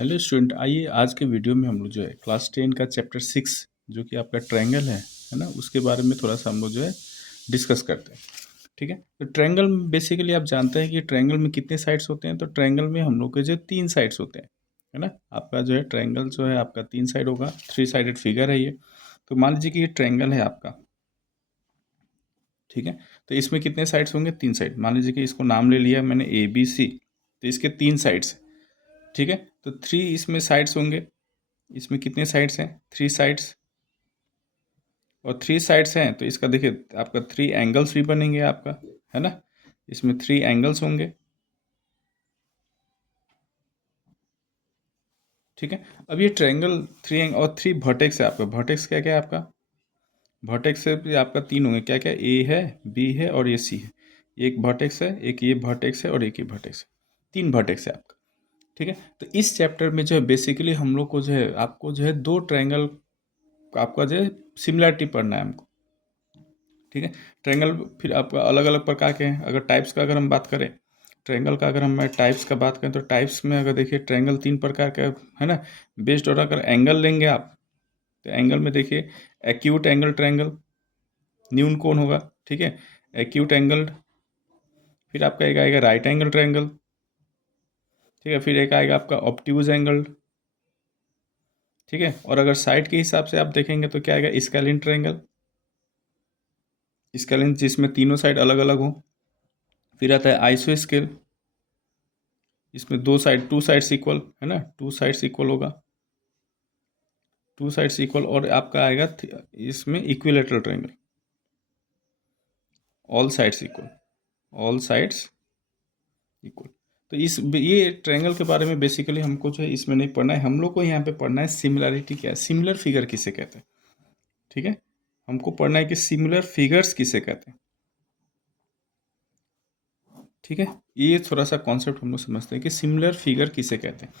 Hello student, आइए आज के वीडियो में हम लोग जो है क्लास 10 का चैप्टर 6 जो कि आपका ट्रायंगल है ना, उसके बारे में थोड़ा सा हम लोग जो है डिस्कस करते हैं। ठीक है, तो ट्रायंगल में बेसिकली आप जानते हैं कि ट्रायंगल में कितने साइड्स होते हैं। तो ट्रायंगल में हम लोग के जो 3 साइड्स होते हैं, है ना। आपका जो है ट्रायंगल जो है आपका 3 साइड होगा, 3 साइडेड फिगर है ये। तो मान लीजिए कि ये ट्रायंगल है आपका, ठीक है। तो इसमें कितने साइड्स होंगे? 3 साइड। मान लीजिए कि इसको नाम ले लिया मैंने ABC, तो इसके 3 साइड्स, ठीक है। तो 3 इसमें साइड्स होंगे। इसमें कितने साइड्स हैं? 3 साइड्स। और 3 साइड्स हैं तो इसका देखिए आपका 3 एंगल्स भी बनेंगे आपका, है ना। इसमें 3 एंगल्स होंगे, ठीक है। अब ये ट्रायंगल 3 और 3 वर्टेक्स है आपका। वर्टेक्स क्या क्या है आपका? वर्टेक्स से भी आपका 3 होंगे। क्या क्या? ए है, बी है और ये सी है। एक वर्टेक्स है, एक ये वर्टेक्स है और एक ये वर्टेक्स है। 3 वर्टेक्स है आपका, ठीक है। तो इस चैप्टर में जो है बेसिकली हम लोग को जो है आपको जो है 2 ट्रायंगल आपका जो है सिमिलरिटी पढ़ना है हमको, ठीक है। ट्रायंगल फिर आपका अलग अलग प्रकार के हैं। अगर टाइप्स का अगर हम बात करें, ट्रायंगल का अगर हम टाइप्स का बात करें तो टाइप्स में अगर देखिए ट्रायंगल 3 प्रकार का है ना। बेस्ड और अगर एंगल लेंगे आप, तो एंगल में देखिए एक्यूट एंगल ट्रायंगल, न्यून कोण होगा, ठीक है। एक्यूट एंगल, फिर आपका एक आएगा राइट एंगल ट्रायंगल, ठीक है। फिर एक आएगा आपका ऑब्ट्यूज एंगल, ठीक है। और अगर साइड के हिसाब से आप देखेंगे तो क्या आएगा? स्केलिन ट्रायंगल, स्केलिन जिसमें तीनों साइड अलग अलग हो। फिर आता है आइसो स्केल, इसमें 2 साइड्स इक्वल, है ना, 2 साइड्स इक्वल होगा, 2 साइड्स इक्वल। और आपका आएगा इसमें equilateral triangle, all sides equal, all sides equal. तो इस ये ट्रायंगल के बारे में बेसिकली हमको जो है इसमें नहीं पढ़ना है, हम लोग को यहाँ पे पढ़ना है सिमिलरिटी क्या है, सिमिलर फिगर किसे कहते हैं, ठीक है। हमको पढ़ना है कि सिमिलर फिगर्स किसे कहते हैं, ठीक है। ये थोड़ा सा कॉन्सेप्ट हम लोग समझते हैं कि सिमिलर फिगर किसे कहते हैं।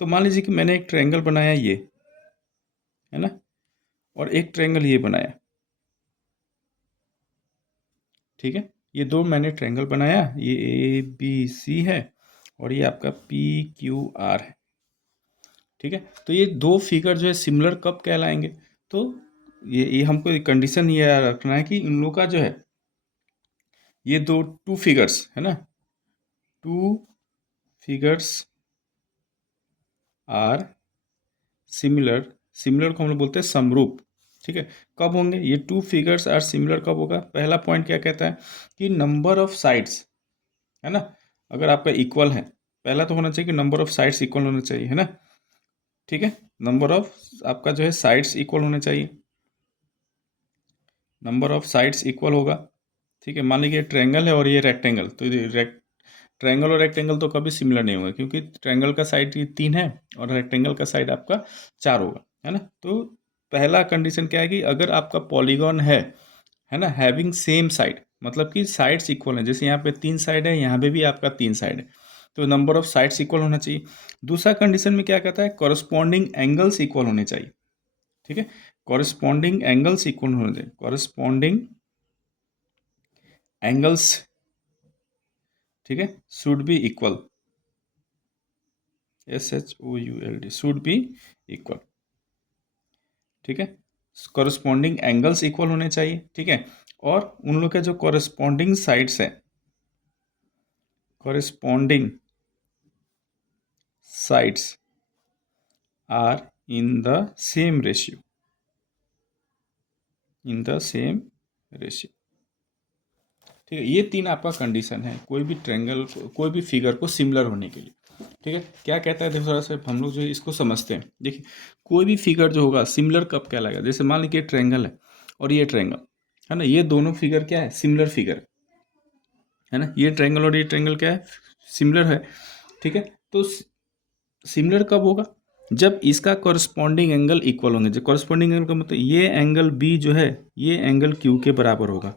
तो मान लीजिए कि मैंने एक ट्रायंगल बनाया ये, है ना, और एक ट्रायंगल ये बनाया, ठीक है। ये 2 मैंने ट्रायंगल बनाया, ये ABC है और ये आपका PQR है, ठीक है। तो ये 2 फिगर जो है सिमिलर कब कहलाएंगे? तो ये हमको एक कंडीशन ये रखना है कि इन लोग का जो है ये टू फिगर्स, है ना, 2 फिगर्स आर सिमिलर। सिमिलर को हम लोग बोलते हैं समरूप, ठीक है। कब होंगे ये 2 फिगर्स आर सिमिलर? कब होगा? पहला पॉइंट क्या कहता है कि नंबर ऑफ साइड्स, है ना, अगर आपका इक्वल है। पहला तो होना चाहिए कि नंबर ऑफ साइड्स इक्वल होना चाहिए, है ना, ठीक है। नंबर ऑफ आपका जो है साइड्स इक्वल होने चाहिए, नंबर ऑफ साइड्स इक्वल होगा, ठीक है। मान लीजिए ट्रायंगल है और ये रेक्टेंगल, तो ट्रायंगल और रेक्टेंगल तो कभी सिमिलर नहीं होगा क्योंकि ट्रायंगल का साइड 3 है और रेक्टेंगल का साइड आपका 4 होगा, है ना। तो पहला कंडीशन क्या है कि अगर आपका पॉलीगॉन है ना, हैविंग सेम साइड, मतलब कि साइड्स इक्वल हैं। जैसे यहाँ पे 3 साइड है, यहाँ पे भी आपका 3 साइड है, तो नंबर ऑफ साइड्स इक्वल होना चाहिए। दूसरा कंडीशन में क्या कहता है? कॉरस्पॉन्डिंग एंगल्स इक्वल होने चाहिए, ठीक है। कॉरस्पॉन्डिंग एंगल्स इक्वल होने चाहिए, कॉरस्पॉन्डिंग एंगल्स, ठीक है, should be equal, SHOULD, should be equal, ठीक है। कॉरस्पॉन्डिंग एंगल्स इक्वल होने चाहिए, ठीक है। और उन लोग के जो कॉरस्पॉन्डिंग साइड्स है, corresponding sides are in the same ratio, in the same ratio, ठीक है। ये 3 आपका कंडीशन है कोई भी ट्रायंगल, कोई भी फिगर को सिमिलर होने के लिए, ठीक है। क्या कहता है देखो थोड़ा सा हम लोग जो है इसको समझते हैं। देखिए कोई भी फिगर जो होगा सिमिलर कब कहलाएगा? जैसे मान लीजिए ट्रायंगल है और ये ट्रायंगल, है ना, ये दोनों फिगर क्या है? सिमिलर फिगर, है ना। ये ट्रायंगल और ये ट्रायंगल क्या है? सिमिलर है, ठीक है। तो सिमिलर कब होगा? जब इसका कॉरस्पॉन्डिंग एंगल इक्वल होंगे। जो कॉरस्पॉन्डिंग एंगल का मतलब ये एंगल बी जो है ये एंगल क्यू के बराबर होगा,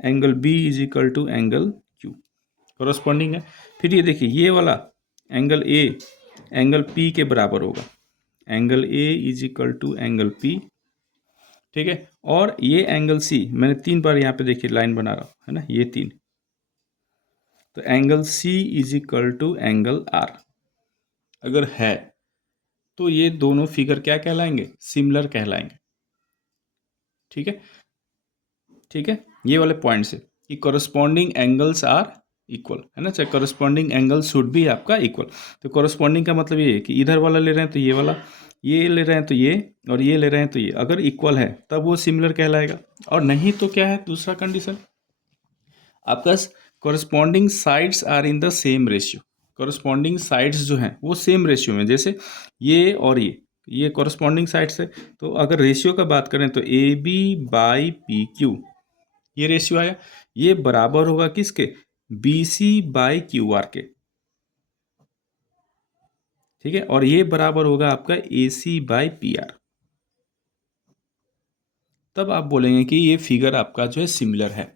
angle B is equal to angle Q, corresponding है। फिर ये देखिए ये वाला एंगल ए एंगल पी के बराबर होगा, angle A is equal to angle P, ठीक है। और ये एंगल सी, मैंने 3 बार यहाँ पे देखिए लाइन बना रहा हूँ, है ना, ये 3, तो angle C is equal to angle R अगर है, तो ये दोनों फिगर क्या कहलाएंगे? सिमिलर कहलाएंगे। ठीक है, ठीक है, ये वाले पॉइंट्स है कि करस्पॉन्डिंग एंगल्स आर इक्वल, है ना, चाहे करस्पॉन्डिंग एंगल शुड भी आपका इक्वल। तो करस्पॉन्डिंग का मतलब ये है कि इधर वाला ले रहे हैं तो ये वाला, ये ले रहे हैं तो ये, और ये ले रहे हैं तो ये, अगर इक्वल है तब वो सिमिलर कहलाएगा, और नहीं तो क्या है दूसरा कंडीशन, आपका corresponding sides are in the same ratio. Corresponding sides जो हैं वो सेम रेशियो में, जैसे ये और ये करस्पॉन्डिंग साइड्स है। तो अगर रेशियो का बात करें तो A B by P Q, ये रेशियो आया, ये बराबर होगा किसके? B C by Q R के। ठीक है, और ये बराबर होगा आपका A C by P R. तब आप बोलेंगे कि ये फिगर आपका जो है सिमिलर है।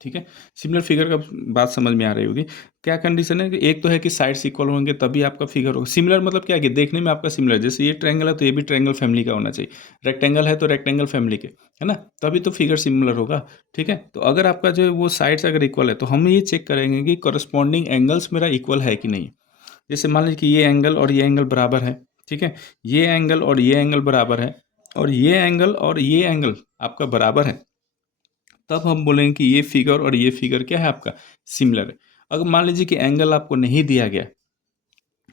ठीक है, सिमिलर फिगर का बात समझ में आ रही होगी। क्या कंडीशन है कि एक तो है कि साइड्स इक्वल होंगे तभी आपका फिगर होगा। सिमिलर मतलब क्या है कि देखने में आपका सिमिलर, जैसे ये ट्रायंगल है तो ये भी ट्रायंगल फैमिली का होना चाहिए, रेक्टेंगल है तो रेक्टेंगल फैमिली के, है ना, तभी तो फिगर सिमिलर होगा। ठीक है, तो अगर आपका जो है वो साइड्स अगर इक्वल है तो हम ये चेक करेंगे कि करस्पॉन्डिंग एंगल्स मेरा इक्वल है कि नहीं। जैसे मान लीजिए कि ये एंगल और ये एंगल बराबर है। ठीक है, ये एंगल और ये एंगल बराबर है, और ये एंगल और ये एंगल आपका बराबर है, तब हम बोलेंगे कि ये फिगर और ये फिगर क्या है आपका सिमिलर है। अगर मान लीजिए कि एंगल आपको नहीं दिया गया,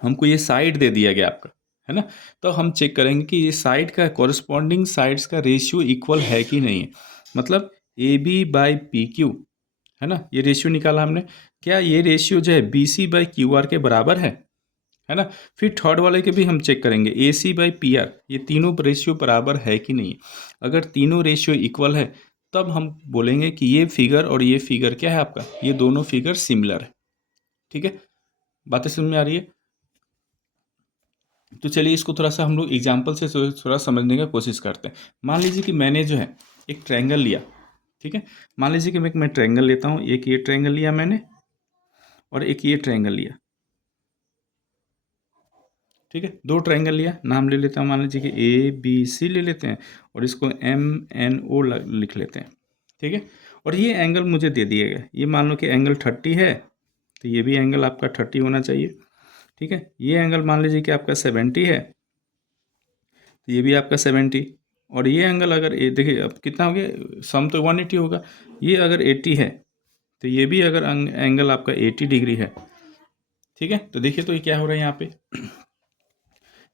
हमको ये साइड दे दिया गया आपका, है ना, तो हम चेक करेंगे कि ये साइड का कॉरस्पॉन्डिंग साइड्स का रेशियो इक्वल है कि नहीं है। मतलब A B by P Q, है ना, ये रेशियो निकाला हमने, क्या ये रेशियो जो है B C by Q R के बराबर है ना। फिर थर्ड वाले के भी हम चेक करेंगे, ए सी बाई पी आर, ये तीनों रेशियो बराबर है कि नहीं। अगर तीनों रेशियो इक्वल है तब हम बोलेंगे कि ये फिगर और ये फिगर क्या है आपका, ये दोनों फिगर सिमिलर है। ठीक है, बातें समझ में आ रही है? तो चलिए इसको थोड़ा सा हम लोग एग्जाम्पल से थोड़ा समझने का कोशिश करते हैं। मान लीजिए कि मैंने जो है एक ट्रायंगल लिया। ठीक है, मान लीजिए कि मैं ट्रायंगल लेता हूँ, एक ये ट्रायंगल लिया मैंने और एक ये ट्रायंगल लिया। ठीक है, दो ट्रायंगल लिया, नाम ले लेता हूँ, मान लीजिए कि ए बी सी ले लेते हैं और इसको एम एन ओ लिख लेते हैं। ठीक है, और ये एंगल मुझे दे दिया गया, ये मान लो कि एंगल 30 है, तो ये भी एंगल आपका 30 होना चाहिए। ठीक है, ये एंगल मान लीजिए कि आपका 70 है, तो ये भी आपका 70, और ये एंगल अगर ये देखिए अब कितना हो गया, सम तो 180 होगा, ये अगर 80 है तो ये भी अगर एंगल आपका 80 डिग्री है। ठीक है, तो देखिए तो ये क्या हो रहा है यहाँ पे,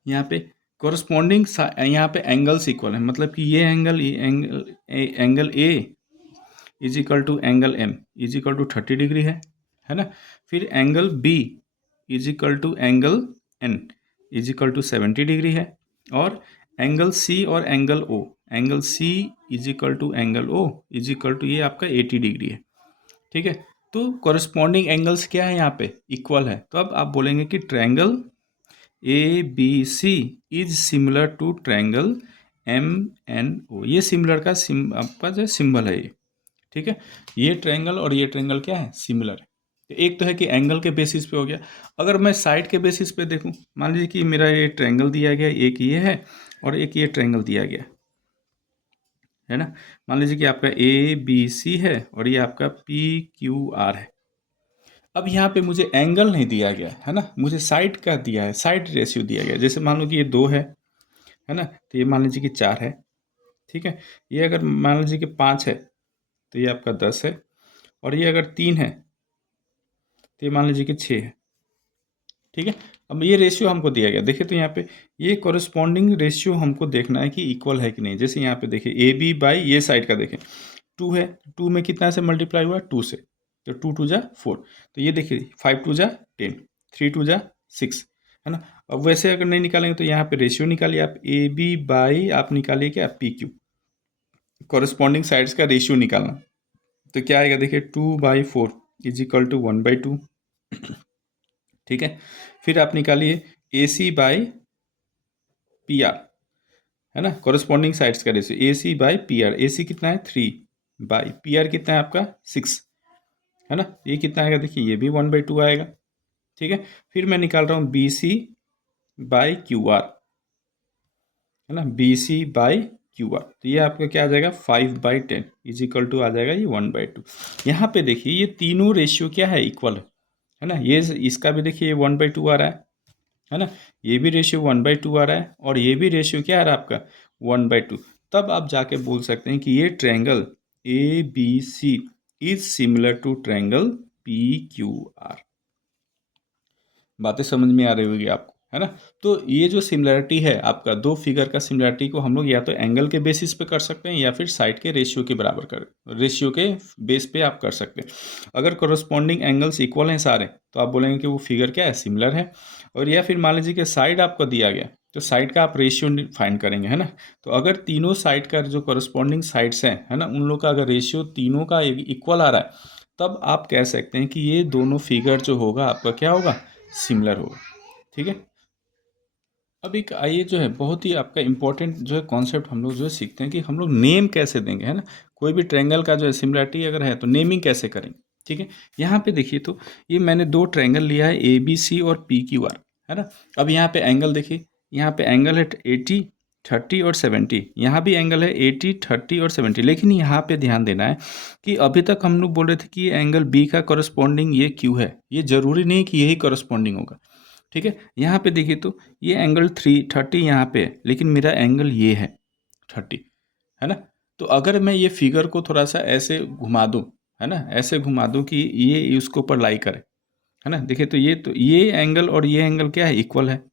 यहाँ पे कोरस्पॉन्डिंग यहाँ पे एंगल्स इक्वल है, मतलब कि ये angle A is equal to angle M is equal to 30 degree है ना। फिर angle B is equal to angle N is equal to 70 degree है, और एंगल सी और angle C is equal to angle O is equal to ये आपका 80 degree है। ठीक है, तो कॉरस्पॉन्डिंग एंगल्स क्या है यहाँ पे, इक्वल है। तो अब आप बोलेंगे कि triangle A B C is similar to triangle M N O, ये सिमिलर का आपका जो सिंबल है ये। ठीक है, ये ट्रायंगल और ये ट्रायंगल क्या है, सिमिलर है। तो एक तो है कि एंगल के बेसिस पे हो गया। अगर मैं साइड के बेसिस पे देखूं, मान लीजिए कि मेरा ये ट्रायंगल दिया गया, एक ये है और एक ये ट्रायंगल दिया गया, है ना। मान लीजिए कि आपका ए बी सी है और ये आपका पी क्यू आर है। अब यहाँ पे मुझे एंगल नहीं दिया गया है ना, मुझे साइड का दिया है, साइड रेशियो दिया गया। जैसे मान लो कि ये 2 है ना, तो ये मान लीजिए कि 4 है। ठीक है, ये अगर मान लीजिए कि 5 है तो ये आपका 10 है, और ये अगर 3 है तो ये मान लीजिए कि 6 है। ठीक है, अब ये रेशियो हमको दिया गया, देखिए तो यहाँ पे ये कॉरस्पॉन्डिंग रेशियो हमको देखना है कि इक्वल है कि नहीं। जैसे यहाँ पे देखिए ए बी बाई ये साइड का देखें 2 है, 2 में कितना से मल्टीप्लाई हुआ 2 से, तो 2 टू जा 4, तो ये देखिए 5 टू जा 10, 3 टू जा 6, है ना। अब वैसे अगर नहीं निकालेंगे तो यहाँ पे रेशियो निकालिए आप, ए बी बाई आप निकालिए क्या, पी क्यू, कॉरस्पॉन्डिंग साइड्स का रेशियो निकालना। तो क्या आएगा देखिए 2/4 इज इक्वल टू 1/2। ठीक है, फिर आप निकालिए A C by P R, है ना, कॉरस्पॉन्डिंग साइड्स का ratio A C by P R. A C कितना है 3 बाई पी आर कितना है आपका 6, है ना, ये कितना आएगा देखिए ये भी 1/2 आएगा। ठीक है, फिर मैं निकाल रहा हूँ B C by Q R, है ना, B C by Q R, तो ये आपका क्या आ जाएगा 5/10 इज इक्वल टू आ जाएगा ये 1/2। यहाँ पे देखिए ये तीनों रेशियो क्या है, इक्वल है ना। ये इसका भी देखिए ये 1/2 आ रहा है, है ना। ये भी रेशियो 1/2 आ रहा है और ये भी रेशियो क्या आ रहा है आपका 1/2। तब आप जाके बोल सकते हैं कि ये triangle A B C is similar to triangle P Q R. बातें समझ में आ रही होगी आपको, है ना। तो ये जो सिमिलरिटी है आपका, दो फिगर का सिमिलरिटी को हम लोग या तो एंगल के बेसिस पे कर सकते हैं या फिर साइड के रेशियो के बराबर कर, रेशियो के बेस पे आप कर सकते हैं। अगर कोरस्पॉन्डिंग एंगल्स इक्वल हैं सारे तो आप बोलेंगे कि वो फिगर क्या है, सिमिलर है। और या फिर मान लीजिए कि साइड आपको दिया गया तो साइड का आप रेशियो फाइंड करेंगे, है ना। तो अगर तीनों साइड का जो कोरस्पॉन्डिंग साइड्स हैं, है ना, उन लोग का अगर रेशियो तीनों का इक्वल आ रहा है तब आप कह सकते हैं कि ये दोनों फिगर जो होगा आपका क्या होगा, सिमिलर होगा। ठीक है। अब एक आइए जो है बहुत ही आपका इम्पोर्टेंट जो है कॉन्सेप्ट हम लोग जो है सीखते हैं कि हम लोग नेम कैसे देंगे, है ना। कोई भी ट्रायंगल का जो है सिमिलरिटी अगर है तो नेमिंग कैसे करेंगे। ठीक है। यहाँ पे देखिए तो ये मैंने दो ट्रायंगल लिया है ए बी सी और पी क्यू आर, है ना। अब यहाँ पे एंगल देखिए, यहाँ पे एंगल है 80, 30 और 70। यहाँ भी एंगल है 80, 30 और 70। लेकिन यहाँ पे ध्यान देना है कि अभी तक हम लोग बोल रहे थे कि ये एंगल बी का कॉरस्पॉन्डिंग ये क्यू है, ये जरूरी नहीं कि यही कॉरस्पॉन्डिंग होगा। ठीक है। यहाँ पे देखिए तो ये एंगल 30 यहाँ पे है लेकिन मेरा एंगल ये है 30, है ना। तो अगर मैं ये फिगर को थोड़ा सा ऐसे घुमा दूँ, है ना, ऐसे घुमा दूँ कि ये उसके ऊपर लाई करे, है ना। देखिए तो ये एंगल और ये एंगल क्या है, इक्वल है।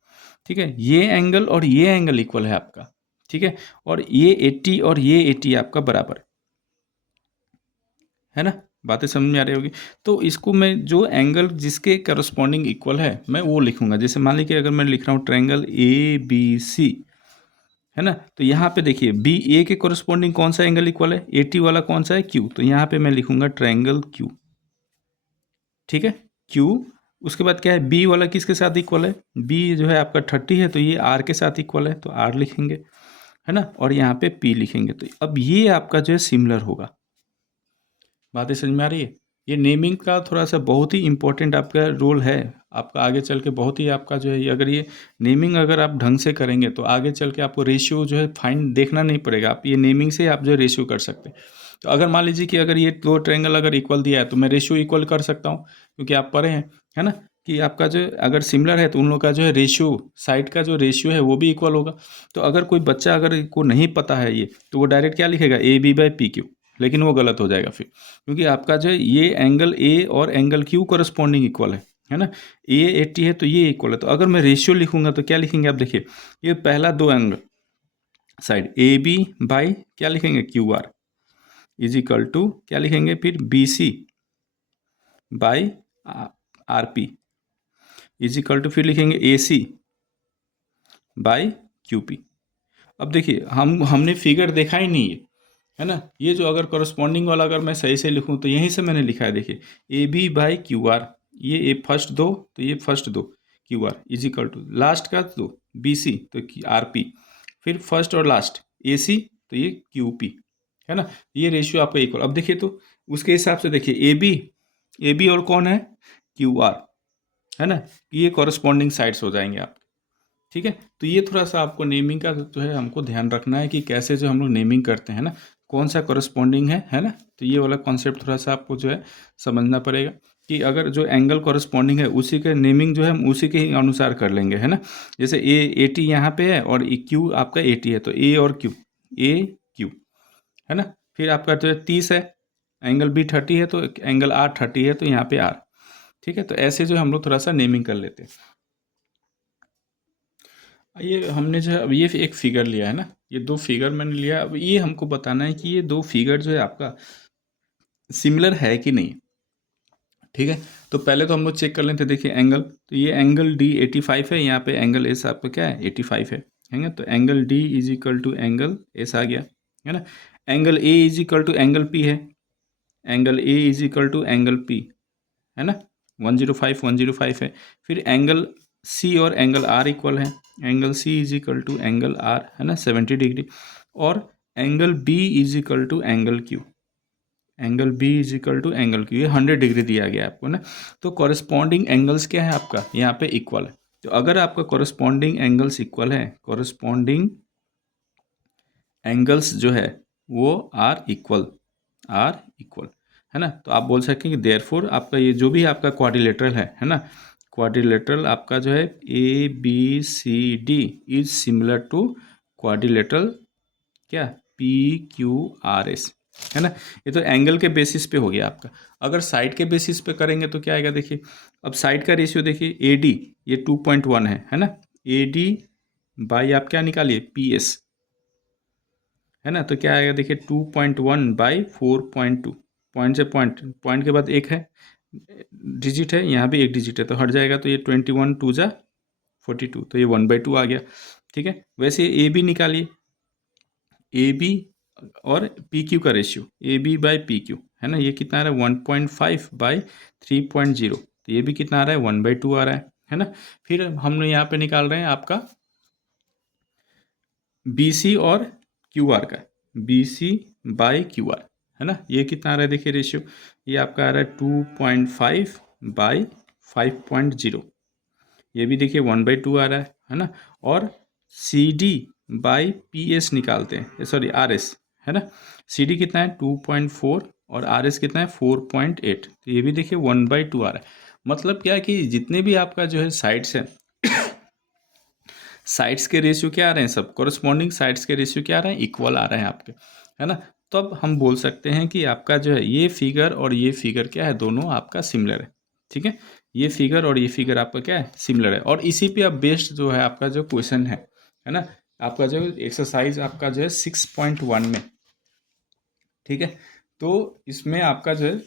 ठीक है। ये एंगल और ये एंगल इक्वल है आपका। ठीक है। और ये 80 और ये 80 आपका बराबर है ना। बातें समझ में आ रही होगी। तो इसको मैं जो एंगल जिसके करस्पॉन्डिंग इक्वल है मैं वो लिखूंगा। जैसे मान लीजिए अगर मैं लिख रहा हूँ ट्रायंगल ए बी सी, है ना। तो यहाँ पे देखिए बी ए के करस्पॉन्डिंग कौन सा एंगल इक्वल है, 80 वाला कौन सा है, क्यू। तो यहाँ पे मैं लिखूंगा ट्रायंगल क्यू। ठीक है, क्यू। उसके बाद क्या है, बी वाला किसके साथ इक्वल है, बी जो है आपका 30 है तो ये आर के साथ इक्वल है तो आर लिखेंगे, है ना। और यहाँ पे पी लिखेंगे। तो अब ये आपका जो है सिमिलर होगा। बातें समझ में आ रही है। ये नेमिंग का थोड़ा सा बहुत ही इंपॉर्टेंट आपका रोल है। आपका आगे चल के बहुत ही आपका जो है अगर ये नेमिंग अगर आप ढंग से करेंगे तो आगे चल के आपको रेशियो जो है फाइंड देखना नहीं पड़ेगा, आप ये नेमिंग से आप जो है रेशियो कर सकते हैं। तो अगर मान लीजिए कि अगर ये दो ट्रायंगल अगर इक्वल दिया है तो मैं रेशियो इक्वल कर सकता हूँ क्योंकि आप पढ़े हैं, है ना, कि आपका जो अगर सिमिलर है तो उन लोग का जो है रेशियो, साइड का जो रेशियो है वो भी इक्वल होगा। तो अगर कोई बच्चा अगर को नहीं पता है ये तो वो डायरेक्ट क्या लिखेगा, A B by P Q. लेकिन वो गलत हो जाएगा फिर, क्योंकि आपका जो है ये एंगल ए और एंगल क्यू करस्पॉन्डिंग इक्वल है ना। ए 80 है तो ये इक्वल है। तो अगर मैं रेशियो लिखूंगा तो क्या लिखेंगे आप देखिए, ये पहला दो angle side A B by क्या लिखेंगे, Q R is equal to क्या लिखेंगे फिर B C by R P is equal to फिर लिखेंगे A C by Q P. अब देखिए हमने फिगर देखा ही नहीं है ना। ये जो अगर करस्पॉन्डिंग वाला अगर मैं सही से लिखूं तो यहीं से मैंने लिखा है देखिए, A B by Q R, ये ए फर्स्ट दो तो ये फर्स्ट दो Q R is equal to last का दो बी सी तो आर पी, फिर फर्स्ट और लास्ट ए सी तो ये क्यू पी, है ना। ये रेशियो आपका इक्वल। अब देखिए तो उसके हिसाब से देखिए ए बी और कौन है, क्यू आर, है ना। ये कॉरस्पॉन्डिंग साइड्स हो जाएंगे आप। ठीक है। तो ये थोड़ा सा आपको नेमिंग का जो है हमको ध्यान रखना है कि कैसे जो हम लोग नेमिंग करते हैं ना, कौन सा कॉरस्पॉन्डिंग है ना। तो ये वाला कॉन्सेप्ट थोड़ा सा आपको जो है समझना पड़ेगा कि अगर जो एंगल कॉरस्पॉन्डिंग है उसी के नेमिंग जो है हम उसी के ही अनुसार कर लेंगे, है ना। जैसे ए 80 यहाँ पे है और क्यू आपका 80 है तो ए और क्यू, ए क्यू, है ना। फिर आपका जो है 30 है, एंगल बी 30 है तो एंगल आर 30 है तो यहाँ पे आर। ठीक है। तो ऐसे जो हम लोग थोड़ा सा नेमिंग कर लेते हैं। ये हमने जो है अब ये एक फिगर लिया है ना, ये दो फिगर मैंने लिया। अब ये हमको बताना है कि ये दो फिगर जो है आपका सिमिलर है कि नहीं। ठीक है। तो पहले तो हम लोग चेक कर लेते हैं। देखिए एंगल, तो ये एंगल डी 85 है, यहाँ पे एंगल एस आपका क्या है 85 है ना। तो angle D is equal to angle S आ गया, है ना। Angle A is equal to angle P है, angle A is equal to angle P, है ना। 105 है। फिर एंगल सी और एंगल आर इक्वल है, angle C is equal to angle R, है ना, 70 डिग्री। और angle B is equal to angle Q, angle B is equal to angle Q, ये 100 डिग्री दिया गया है आपको ना। तो कॉरस्पॉन्डिंग एंगल्स क्या है आपका, यहाँ पे इक्वल है। तो अगर आपका कॉरस्पॉन्डिंग एंगल्स इक्वल है, कॉरस्पॉन्डिंग एंगल्स जो है वो आर इक्वल, है ना। तो आप बोल सकते हैं कि देयरफॉर आपका ये जो भी आपका क्वाड्रिलेटरल है ना, क्वाड्रिलेटरल आपका जो है ABCD is similar to quadrilateral क्या PQRS, है ना। ये तो एंगल के बेसिस पे हो गया आपका। अगर साइड के बेसिस पे करेंगे तो क्या आएगा देखिए। अब साइड का रेशियो देखिए, AD ये 2.1 है ना। AD बाई आप क्या निकालिए PS, है ना। तो क्या आएगा देखिए 2.1 बाई 4.2, पॉइंट से पॉइंट, पॉइंट के बाद एक है डिजिट है, यहाँ भी एक डिजिट है तो हट जाएगा, तो ये 21 2 जा 42, तो ये 1/2 आ गया। ठीक है, वैसे ए बी निकालिए, ए बी और पी क्यू का ratio, A B by P Q, है ना। ये कितना आ रहा है 1.5 बाई 3.0, तो ये भी कितना आ रहा है 1/2 आ रहा है ना। फिर हमने यहाँ पे निकाल रहे हैं आपका बी सी और क्यू आर का, B C by Q R, है ना। ये कितना आ रहा है देखिए रेशियो, ये आपका आ रहा है 2.5 बाई 5.0, ये भी देखिए 1/2 आ रहा है ना। और C D by P S निकालते हैं, सॉरी आर एस, है ना। सी डी कितना है 2.4 और आर एस कितना है 4.8, तो ये भी देखिए 1/2 आ रहा है। मतलब क्या है कि जितने भी आपका जो है साइड्स है, साइड्स के रेशियो क्या आ रहे हैं, सब कोरस्पॉन्डिंग साइड्स के रेशियो क्या आ रहे हैं, इक्वल आ रहे हैं आपके, है ना। तो अब हम बोल सकते हैं कि आपका जो है ये फिगर और ये फिगर क्या है, दोनों आपका सिमिलर है। ठीक है, ये फिगर और ये फिगर आपका क्या है, सिमिलर है। और इसी पे अब बेस्ड जो है आपका जो क्वेश्चन है ना, आपका जो एक्सरसाइज आपका जो है 6.1 में, ठीक है। तो इसमें आपका जो है,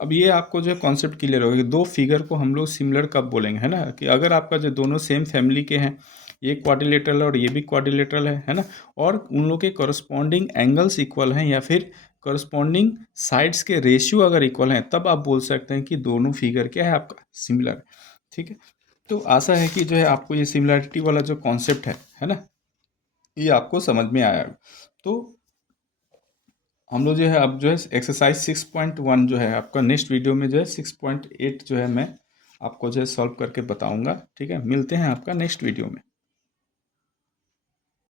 अब ये आपको जो है कॉन्सेप्ट क्लियर होगा कि दो फिगर को हम लोग सिमिलर कब बोलेंगे, है ना। कि अगर आपका जो दोनों सेम फैमिली के हैं, ये क्वाड्रिलेटरल है और ये भी क्वाड्रिलेटरल है ना, और उन लोग के कॉरस्पॉन्डिंग एंगल्स इक्वल हैं या फिर कॉरस्पॉन्डिंग साइड्स के रेशियो अगर इक्वल हैं, तब आप बोल सकते हैं कि दोनों फिगर क्या है आपका सिमिलर है। ठीक है, तो आशा है कि जो है आपको ये सिमिलरिटी वाला जो कॉन्सेप्ट है ना, ये आपको समझ में आया। तो हम लोग जो है अब जो है एक्सरसाइज 6.1 जो है आपका नेक्स्ट वीडियो में जो है 6.8 जो है मैं आपको जो है सॉल्व करके बताऊंगा। ठीक है, मिलते हैं आपका नेक्स्ट वीडियो में।